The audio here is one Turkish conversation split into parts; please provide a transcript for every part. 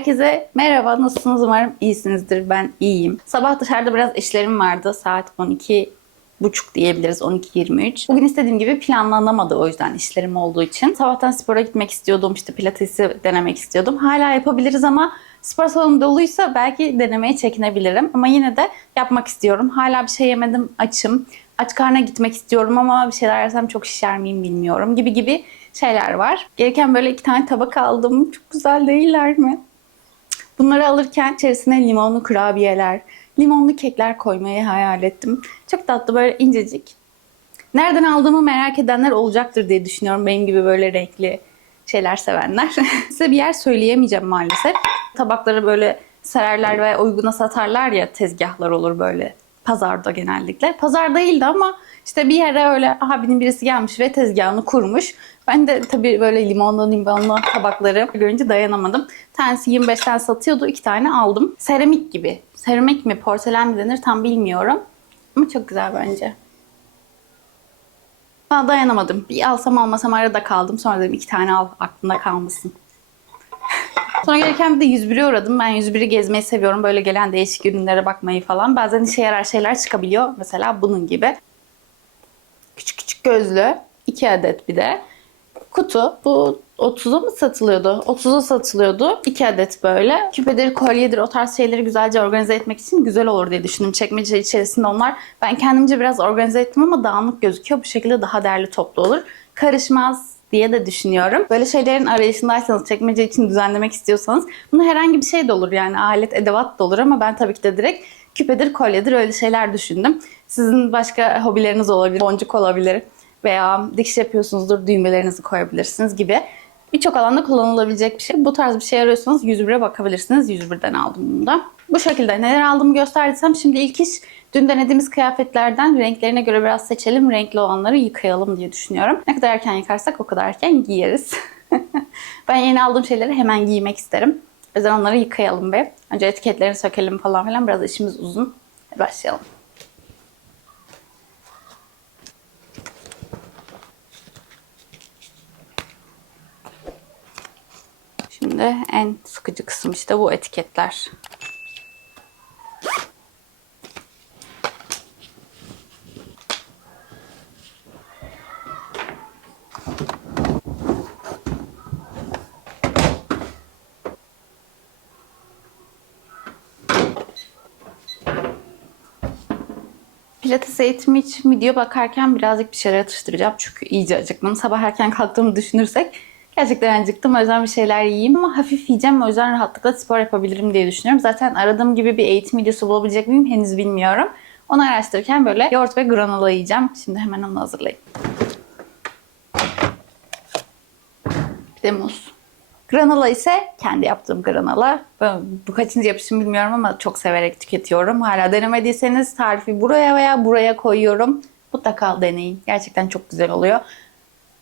Herkese merhaba, nasılsınız? Umarım iyisinizdir. Ben iyiyim. Sabah dışarıda biraz işlerim vardı. Saat 12 buçuk diyebiliriz 12.23. Bugün istediğim gibi planlanamadı o yüzden işlerim olduğu için. Sabahtan spora gitmek istiyordum. işte pilatesi denemek istiyordum. Hala yapabiliriz ama spor salonu doluysa belki denemeye çekinebilirim. Ama yine de yapmak istiyorum. Hala bir şey yemedim. Açım. Aç karnına gitmek istiyorum ama bir şeyler yersem çok şişer miyim bilmiyorum gibi gibi şeyler var. Gereken böyle iki tane tabak aldım. Çok güzel değiller mi? Bunları alırken içerisine limonlu kurabiyeler, limonlu kekler koymayı hayal ettim. Çok tatlı böyle incecik. Nereden aldığımı merak edenler olacaktır diye düşünüyorum. Benim gibi böyle renkli şeyler sevenler. Size bir yer söyleyemeyeceğim maalesef. Tabakları böyle sererler ve uyguna satarlar ya tezgahlar olur böyle pazarda genellikle. Pazar değildi ama işte bir yere öyle abinin birisi gelmiş ve tezgahını kurmuş. Ben de tabii böyle limonlu limonlu tabakları görünce dayanamadım. Tanesi 25'ten satıyordu. iki tane aldım. Seramik gibi. Seramik mi porselen mi denir tam bilmiyorum. Ama çok güzel bence. Ben dayanamadım. Bir alsam almasam arada kaldım. Sonra dedim iki tane al aklında kalmasın. Sonra gelirken bir de 101'e uğradım. Ben 101'i gezmeyi seviyorum. Böyle gelen değişik ürünlere bakmayı falan. Bazen işe yarar şeyler çıkabiliyor. Mesela bunun gibi. Küçük küçük gözlü. 2 adet bir de. Kutu. Bu 30'a mı satılıyordu? 30'a satılıyordu. 2 adet böyle. Küpedir, kolyedir o tarz şeyleri güzelce organize etmek için güzel olur diye düşündüm. Çekmece içerisinde onlar. Ben kendimce biraz organize ettim ama dağınık gözüküyor. Bu şekilde daha değerli toplu olur. Karışmaz diye de düşünüyorum. Böyle şeylerin arayışındaysanız, çekmece için düzenlemek istiyorsanız bunu herhangi bir şey de olur yani alet, edevat da olur ama ben tabii ki de direkt küpedir, kolyedir öyle şeyler düşündüm. Sizin başka hobileriniz olabilir, boncuk olabilir veya dikiş yapıyorsunuzdur düğmelerinizi koyabilirsiniz gibi. Birçok alanda kullanılabilecek bir şey. Bu tarz bir şey arıyorsanız 101'e bakabilirsiniz. 101'den aldım bunu da. Bu şekilde neler aldığımı gösterdiysem şimdi ilk iş dün denediğimiz kıyafetlerden renklerine göre biraz seçelim. Renkli olanları yıkayalım diye düşünüyorum. Ne kadar erken yıkarsak o kadar erken giyeriz. ben yeni aldığım şeyleri hemen giymek isterim. O onları yıkayalım bir. Önce etiketlerini sökelim falan filan. Biraz işimiz uzun. Başlayalım. Şimdi en sıkıcı kısım işte bu etiketler. Pilates eğitimi için video bakarken birazcık bir şeyler atıştıracağım. Çünkü iyice acıktım. Sabah erken kalktığımı düşünürsek gerçekten acıktım. O yüzden bir şeyler yiyeyim ama hafif yiyeceğim. O yüzden rahatlıkla spor yapabilirim diye düşünüyorum. Zaten aradığım gibi bir eğitim videosu bulabilecek miyim henüz bilmiyorum. Onu araştırırken böyle yoğurt ve granola yiyeceğim. Şimdi hemen onu hazırlayayım. Bir de muz. Granola ise kendi yaptığım granola. Bu kaçıncı yapışım bilmiyorum ama çok severek tüketiyorum. Hala denemediyseniz tarifi buraya veya buraya koyuyorum. Mutlaka deneyin. Gerçekten çok güzel oluyor.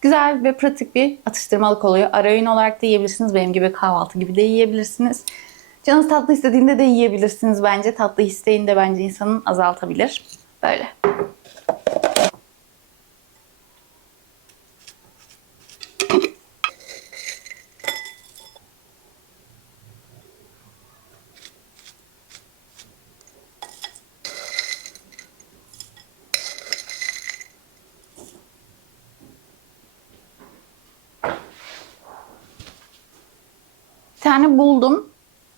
Güzel ve pratik bir atıştırmalık oluyor. Ara öğün olarak da yiyebilirsiniz. Benim gibi kahvaltı gibi de yiyebilirsiniz. Canınız tatlı istediğinde de yiyebilirsiniz bence. Tatlı isteğini de bence insanın azaltabilir. Böyle. Tane buldum.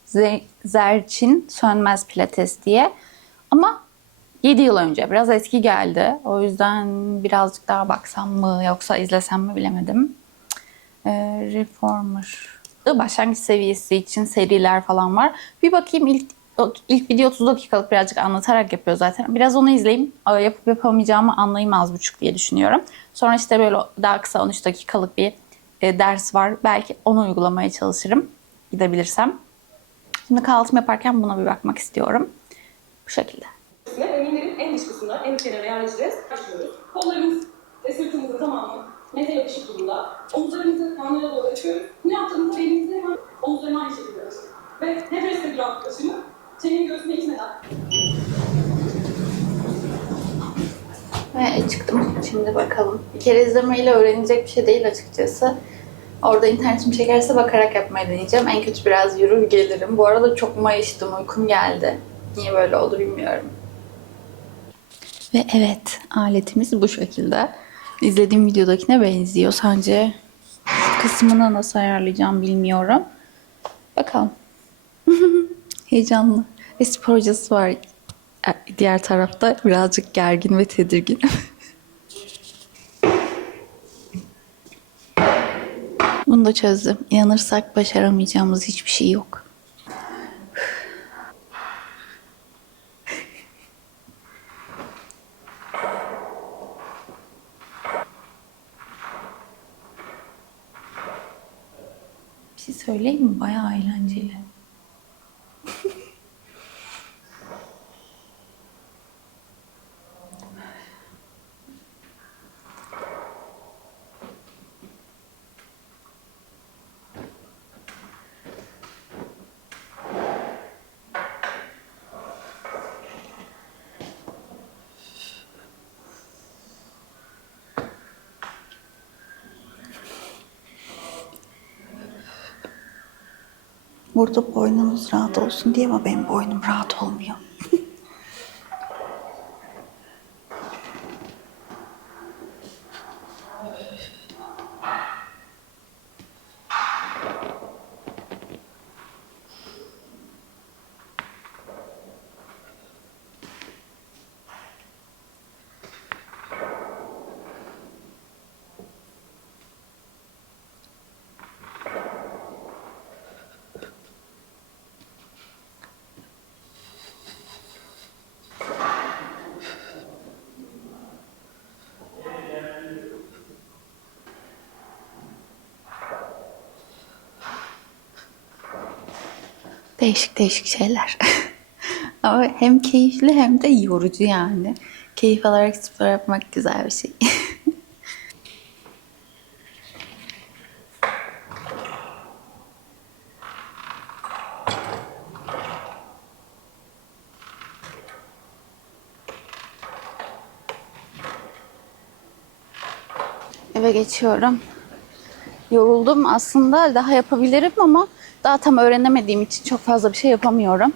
Ze- Zerçin Sönmez Pilates diye. Ama 7 yıl önce. Biraz eski geldi. O yüzden birazcık daha baksam mı yoksa izlesem mi bilemedim. Ee, Reformer. Başlangıç seviyesi için seriler falan var. Bir bakayım ilk ilk video 30 dakikalık birazcık anlatarak yapıyor zaten. Biraz onu izleyeyim. Yapıp yapamayacağımı anlayayım az buçuk diye düşünüyorum. Sonra işte böyle daha kısa 13 dakikalık bir e, ders var. Belki onu uygulamaya çalışırım gidebilirsem. Şimdi kahvaltımı yaparken buna bir bakmak istiyorum. Bu şekilde. Eminlerin en dış kısmına, en kenara yerleştireceğiz. Başlıyoruz. Kollarımız ve sırtımızın tamamı mete yapışık durumda. Omuzlarımızı yanlara doğru açıyoruz. Ne yaptığımızda belimizi hemen omuzlarına aynı şekilde açıyoruz. Ve nefesle bir yaklaşımı çeneyi göğsüne itmeden. Ve çıktım. Şimdi bakalım. Bir kere izlemeyle öğrenilecek bir şey değil açıkçası. Orada internetim çekerse bakarak yapmayı deneyeceğim. En kötü biraz yürür gelirim. Bu arada çok mayıştım, uykum geldi. Niye böyle oldu bilmiyorum. Ve evet, aletimiz bu şekilde. İzlediğim videodakine benziyor. Sadece kısmını nasıl ayarlayacağım bilmiyorum. Bakalım. Heyecanlı. Ve spor hocası var diğer tarafta. Birazcık gergin ve tedirgin. Bunu da çözdüm. İnanırsak başaramayacağımız hiçbir şey yok. Bir şey söyleyeyim mi? Bayağı eğlenceli. Burada boynunuz rahat olsun diye ama benim boynum rahat olmuyor. Değişik değişik şeyler. Ama hem keyifli hem de yorucu yani. Keyif alarak spor yapmak güzel bir şey. Eve geçiyorum. Yoruldum aslında daha yapabilirim ama daha tam öğrenemediğim için çok fazla bir şey yapamıyorum.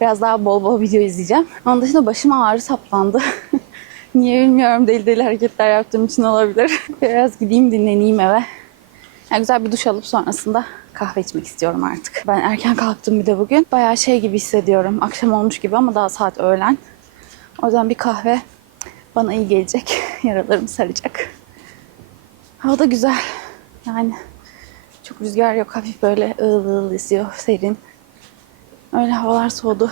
Biraz daha bol bol video izleyeceğim. Onun dışında başıma ağrı saplandı. Niye bilmiyorum deli deli hareketler yaptığım için olabilir. Biraz gideyim dinleneyim eve. Yani güzel bir duş alıp sonrasında kahve içmek istiyorum artık. Ben erken kalktım bir de bugün. Bayağı şey gibi hissediyorum. Akşam olmuş gibi ama daha saat öğlen. O yüzden bir kahve bana iyi gelecek. Yaralarımı saracak. Hava da güzel. Yani çok rüzgar yok. Hafif böyle ığıl ığıl esiyor. Serin. Öyle havalar soğudu.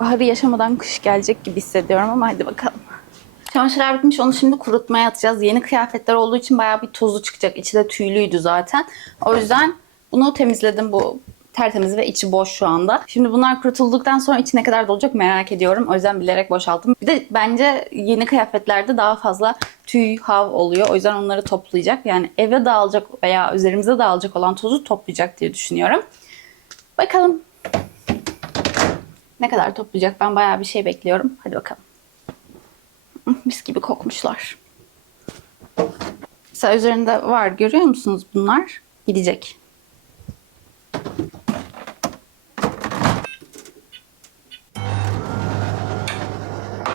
Baharı yaşamadan kış gelecek gibi hissediyorum ama hadi bakalım. Çamaşırlar bitmiş. Onu şimdi kurutmaya atacağız. Yeni kıyafetler olduğu için bayağı bir tozu çıkacak. İçi de tüylüydü zaten. O yüzden bunu temizledim. Bu tertemiz ve içi boş şu anda. Şimdi bunlar kurutulduktan sonra içi ne kadar dolacak merak ediyorum. O yüzden bilerek boşalttım. Bir de bence yeni kıyafetlerde daha fazla tüy, hav oluyor. O yüzden onları toplayacak. Yani eve dağılacak veya üzerimize dağılacak olan tozu toplayacak diye düşünüyorum. Bakalım. Ne kadar toplayacak? Ben bayağı bir şey bekliyorum. Hadi bakalım. Mis gibi kokmuşlar. Mesela üzerinde var. Görüyor musunuz bunlar? Gidecek.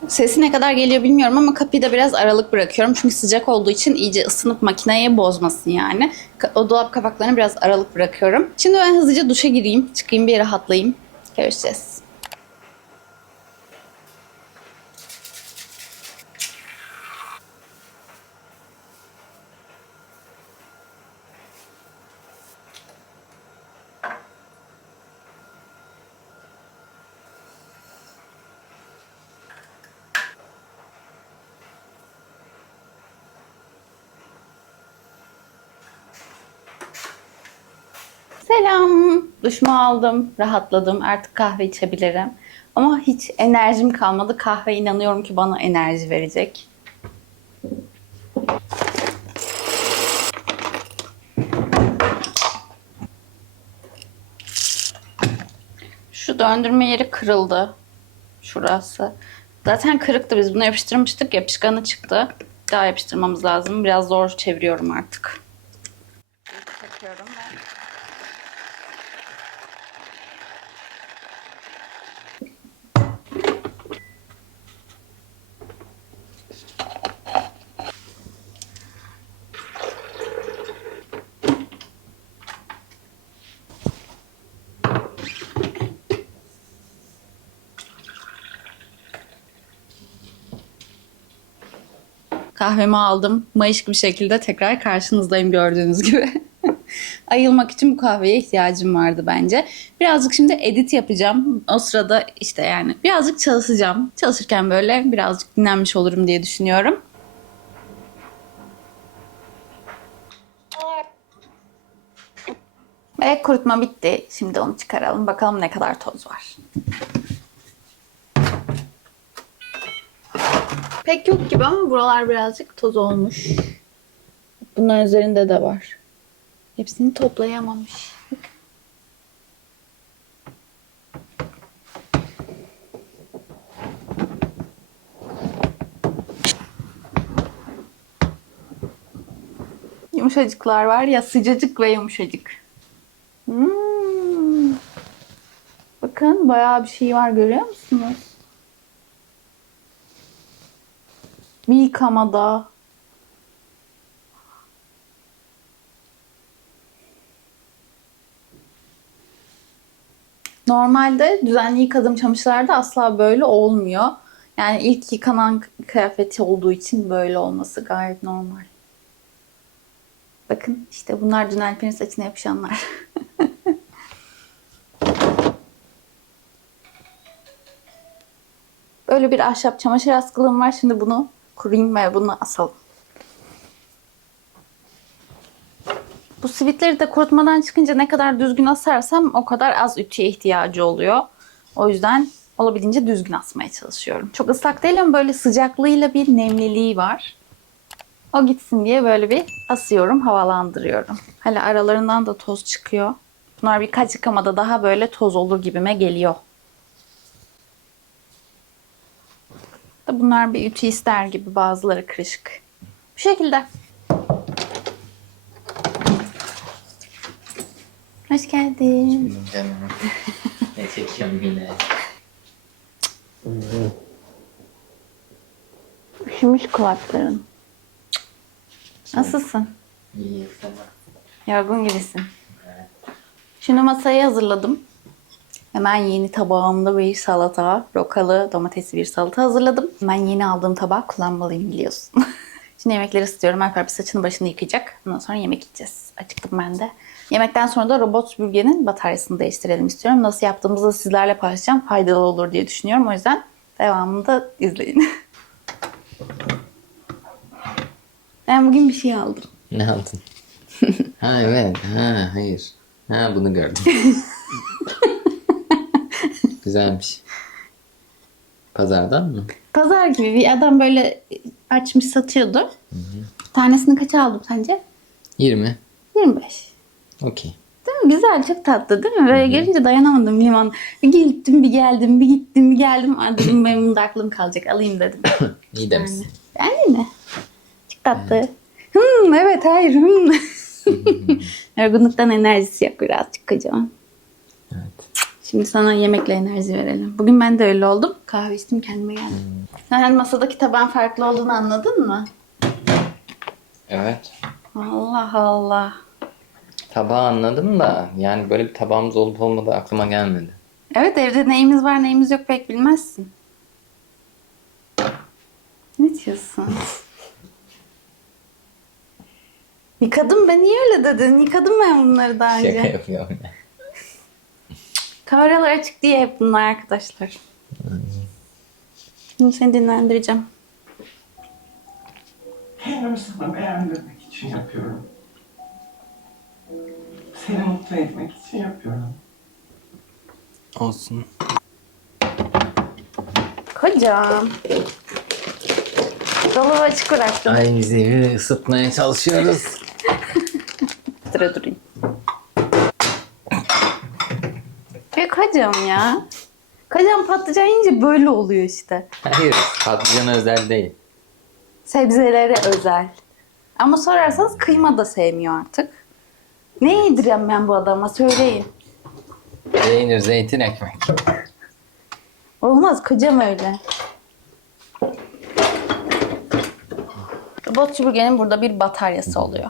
Sesi ne kadar geliyor bilmiyorum ama kapıyı da biraz aralık bırakıyorum. Çünkü sıcak olduğu için iyice ısınıp makineyi bozmasın yani. O dolap kapaklarını biraz aralık bırakıyorum. Şimdi ben hızlıca duşa gireyim. Çıkayım bir rahatlayayım. Görüşeceğiz. Selam. Duşumu aldım, rahatladım. Artık kahve içebilirim. Ama hiç enerjim kalmadı. Kahve inanıyorum ki bana enerji verecek. Şu döndürme yeri kırıldı. Şurası. Zaten kırıktı. Biz bunu yapıştırmıştık. Yapışkanı çıktı. Daha yapıştırmamız lazım. Biraz zor çeviriyorum artık. Kahvemi aldım. Mayışık bir şekilde tekrar karşınızdayım gördüğünüz gibi. Ayılmak için bu kahveye ihtiyacım vardı bence. Birazcık şimdi edit yapacağım. O sırada işte yani birazcık çalışacağım. Çalışırken böyle birazcık dinlenmiş olurum diye düşünüyorum. Ve kurutma bitti. Şimdi onu çıkaralım. Bakalım ne kadar toz var. Pek yok gibi ama buralar birazcık toz olmuş. Bunların üzerinde de var. Hepsini toplayamamış. Yumuşacıklar var ya sıcacık ve yumuşacık. Hmm. Bakın bayağı bir şey var görüyor musunuz? Bir yıkamada. Normalde düzenli yıkadığım çamaşırlarda asla böyle olmuyor. Yani ilk yıkanan kıyafeti olduğu için böyle olması gayet normal. Bakın işte bunlar dün Alper'in saçına yapışanlar. Böyle bir ahşap çamaşır askılığım var. Şimdi bunu kurayım ve bunu asalım. Bu sivitleri de kurutmadan çıkınca ne kadar düzgün asarsam o kadar az ütüye ihtiyacı oluyor. O yüzden olabildiğince düzgün asmaya çalışıyorum. Çok ıslak değil ama böyle sıcaklığıyla bir nemliliği var. O gitsin diye böyle bir asıyorum, havalandırıyorum. Hala aralarından da toz çıkıyor. Bunlar birkaç yıkamada daha böyle toz olur gibime geliyor. Bunlar bir ütü ister gibi bazıları kırışık. Bu şekilde. Hoş geldin. Canım. ne çekiyorum yine? Üşümüş kulakların. Nasılsın? İyi tamam. Yorgun gibisin. Evet. Şimdi masayı hazırladım. Hemen yeni tabağımda bir salata, rokalı domatesli bir salata hazırladım. Ben yeni aldığım tabağı kullanmalıyım biliyorsun. Şimdi yemekleri ısıtıyorum. Alper bir saçını başını yıkayacak. Ondan sonra yemek yiyeceğiz. Acıktım ben de. Yemekten sonra da robot süpürgenin bataryasını değiştirelim istiyorum. Nasıl yaptığımızı da sizlerle paylaşacağım. Faydalı olur diye düşünüyorum. O yüzden devamını da izleyin. ben bugün bir şey aldım. Ne aldın? ha evet. Ha hayır. Ha bunu gördüm. Güzelmiş. Pazardan mı? Pazar gibi bir adam böyle açmış satıyordu. Tanesini kaça aldım sence? 20. 25. Okey. Değil mi? Güzel, çok tatlı değil mi? Böyle gelince dayanamadım liman. Bir gittim, bir geldim, bir gittim, bir geldim. Aa, dedim benim bunda aklım kalacak, alayım dedim. İyi demişsin. Beğendin mi? Çok tatlı. Hmm, evet, hayır. Hmm. Yorgunluktan enerjisi yok birazcık kocaman. Evet. Şimdi sana yemekle enerji verelim. Bugün ben de öyle oldum. Kahve içtim kendime geldim. Sen masadaki tabağın farklı olduğunu anladın mı? Evet. Allah Allah. Tabağı anladım da yani böyle bir tabağımız olup olmadığı aklıma gelmedi. Evet evde neyimiz var neyimiz yok pek bilmezsin. Ne diyorsun? Yıkadım ben niye öyle dedin? Yıkadım ben bunları daha önce. Şaka yapıyorum ya. Kameralar açık diye hep bunlar arkadaşlar. Şimdi seni dinlendireceğim. Kendimi sana beğendirmek için yapıyorum. Seni mutlu etmek için yapıyorum. Olsun. Kocam. Dolabı açık bıraktım. Ay biz evi ısıtmaya çalışıyoruz. Sıra durayım. Ya kocam ya. Kocam patlıcan yiyince böyle oluyor işte. Hayır. Patlıcan özel değil. Sebzelere özel. Ama sorarsanız kıyma da sevmiyor artık. Ne yedireceğim ben bu adama söyleyin. Peynir, zeytin, ekmek. Olmaz kocam öyle. Robot süpürgenin burada bir bataryası oluyor.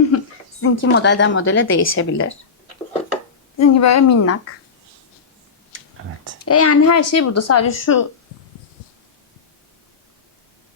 Sizinki modelden modele değişebilir. Sizinki böyle minnak. Evet. E yani her şey burada. Sadece şu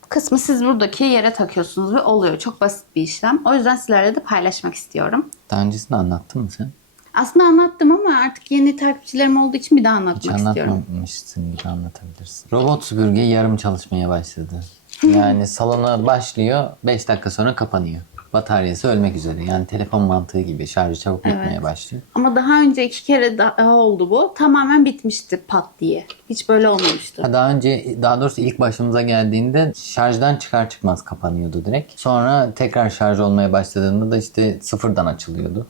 kısmı siz buradaki yere takıyorsunuz ve oluyor. Çok basit bir işlem. O yüzden sizlerle de paylaşmak istiyorum. Daha öncesinde anlattın mı sen? Aslında anlattım ama artık yeni takipçilerim olduğu için bir daha Hiç anlatmak istiyorum. anlatmamışsın gibi anlatabilirsin. Robot süpürge yarım çalışmaya başladı. Yani salona başlıyor 5 dakika sonra kapanıyor. Bataryası ölmek üzere. Yani telefon mantığı gibi şarjı çabuk bitmeye başlıyor. Ama daha önce iki kere daha oldu bu. Tamamen bitmişti pat diye. Hiç böyle olmamıştı. Ha, Daha önce daha doğrusu ilk başımıza geldiğinde şarjdan çıkar çıkmaz kapanıyordu direkt. Sonra tekrar şarj olmaya başladığında da işte sıfırdan açılıyordu.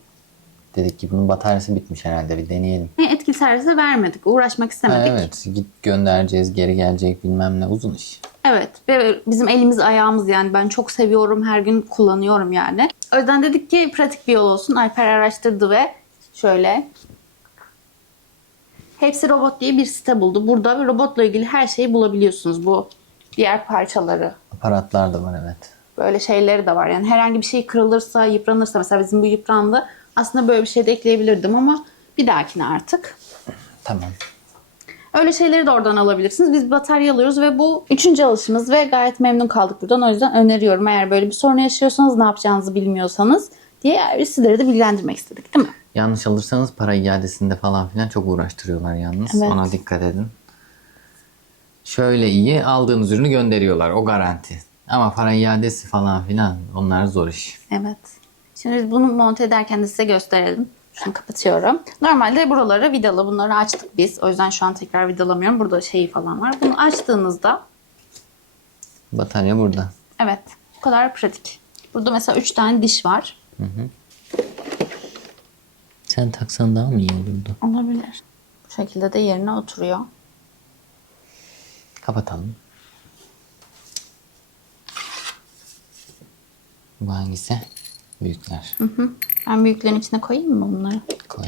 Dedik ki bunun bataryası bitmiş herhalde bir deneyelim. Ne etkili servise vermedik. Uğraşmak Ha, istemedik. evet git göndereceğiz geri gelecek bilmem ne uzun iş. Evet ve bizim elimiz ayağımız yani ben çok seviyorum her gün kullanıyorum yani. O yüzden dedik ki pratik bir yol olsun. Alper araştırdı ve şöyle Hepsi Robot diye bir site buldu. Burada robotla ilgili her şeyi bulabiliyorsunuz. Bu diğer parçaları. Aparatlar da var evet. Böyle şeyleri de var. Yani herhangi bir şey kırılırsa, yıpranırsa mesela bizim bu yıprandı. Aslında böyle bir şey de ekleyebilirdim ama bir dahakine artık. Tamam. Öyle şeyleri de oradan alabilirsiniz. Biz batarya alıyoruz ve bu üçüncü alışımız ve gayet memnun kaldık buradan. O yüzden öneriyorum eğer böyle bir sorun yaşıyorsanız ne yapacağınızı bilmiyorsanız diye sizleri de bilgilendirmek istedik değil mi? Yanlış alırsanız para iadesinde falan filan çok uğraştırıyorlar yalnız. Evet. Ona dikkat edin. Şöyle iyi aldığınız ürünü gönderiyorlar o garanti. Ama para iadesi falan filan onlar zor iş. Evet. Şimdi biz bunu monte ederken de size gösterelim. Şunu kapatıyorum. Normalde buraları vidalı. Bunları açtık biz. O yüzden şu an tekrar vidalamıyorum. Burada şeyi falan var. Bunu açtığınızda Batarya burada. evet bu kadar pratik. Burada mesela 3 tane diş var. Sen taksan daha mı iyi olurdu? Olabilir. Bu şekilde de yerine oturuyor. Kapatalım. Bu hangisi? Büyükler. Ben büyüklerin içine koyayım mı bunları? Koy.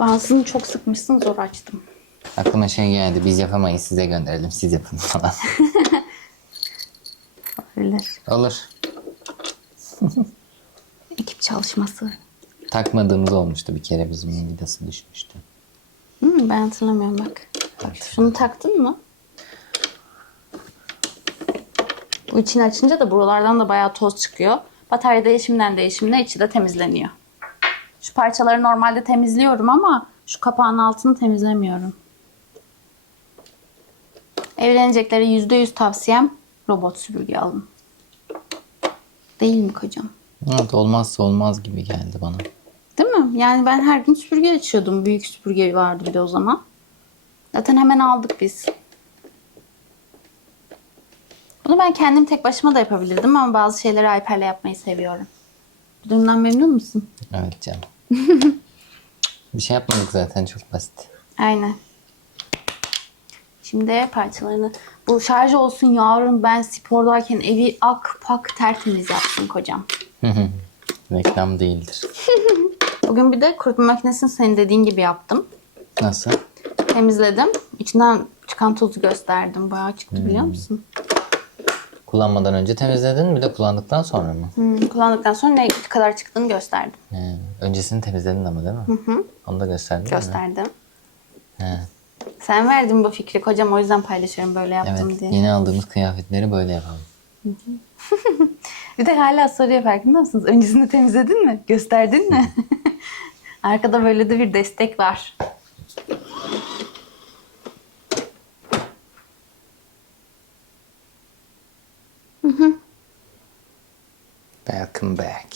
Bazısını çok sıkmışsın zor açtım. Aklıma şey geldi. Biz yapamayız size gönderelim. Siz yapın falan. Olabilir. Olur. Ekip çalışması. Takmadığımız olmuştu bir kere bizim vidası düşmüştü. Hmm, ben hatırlamıyorum bak. Şunu taktın mı? Bu içini açınca da buralardan da bayağı toz çıkıyor. Batarya değişimden değişimine içi de temizleniyor. Şu parçaları normalde temizliyorum ama şu kapağın altını temizlemiyorum. Evleneceklere %100 tavsiyem robot süpürge alın. Değil mi kocam? Evet olmazsa olmaz gibi geldi bana. Değil mi? Yani ben her gün süpürge açıyordum. Büyük süpürge vardı bir de o zaman. Zaten hemen aldık biz. Bunu ben kendim tek başıma da yapabilirdim ama bazı şeyleri Alper'le yapmayı seviyorum. Bu durumdan memnun musun? Evet canım. bir şey yapmadık zaten çok basit. Aynen. Şimdi parçalarını... Bu şarj olsun yarın ben spordayken evi ak pak tertemiz yapsın kocam. Reklam değildir. Bugün bir de kurutma makinesini senin dediğin gibi yaptım. Nasıl? Temizledim. İçinden çıkan tozu gösterdim. Bayağı çıktı biliyor musun? Kullanmadan önce temizledin bir de kullandıktan sonra mı? Hmm, kullandıktan sonra ne kadar çıktığını gösterdim. He, öncesini temizledin ama değil mi? Hı hı. Onu da gösterdin mi? Gösterdim. He. Sen verdin bu fikri kocam o yüzden paylaşıyorum böyle yaptım Evet diye. yeni aldığımız kıyafetleri böyle yapalım. Bir de hala soruyor farkında mısınız? Öncesinde temizledin mi? Gösterdin mi? Arkada böyle de bir destek var. Welcome back.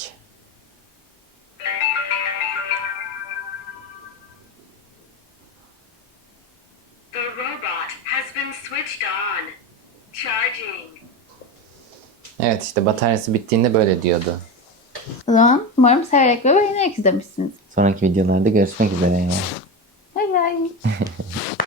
The robot has been switched on. Charging. Evet işte bataryası bittiğinde böyle diyordu. O zaman umarım severek ve beğenerek izlemişsiniz. Sonraki videolarda görüşmek üzere. Bay bay.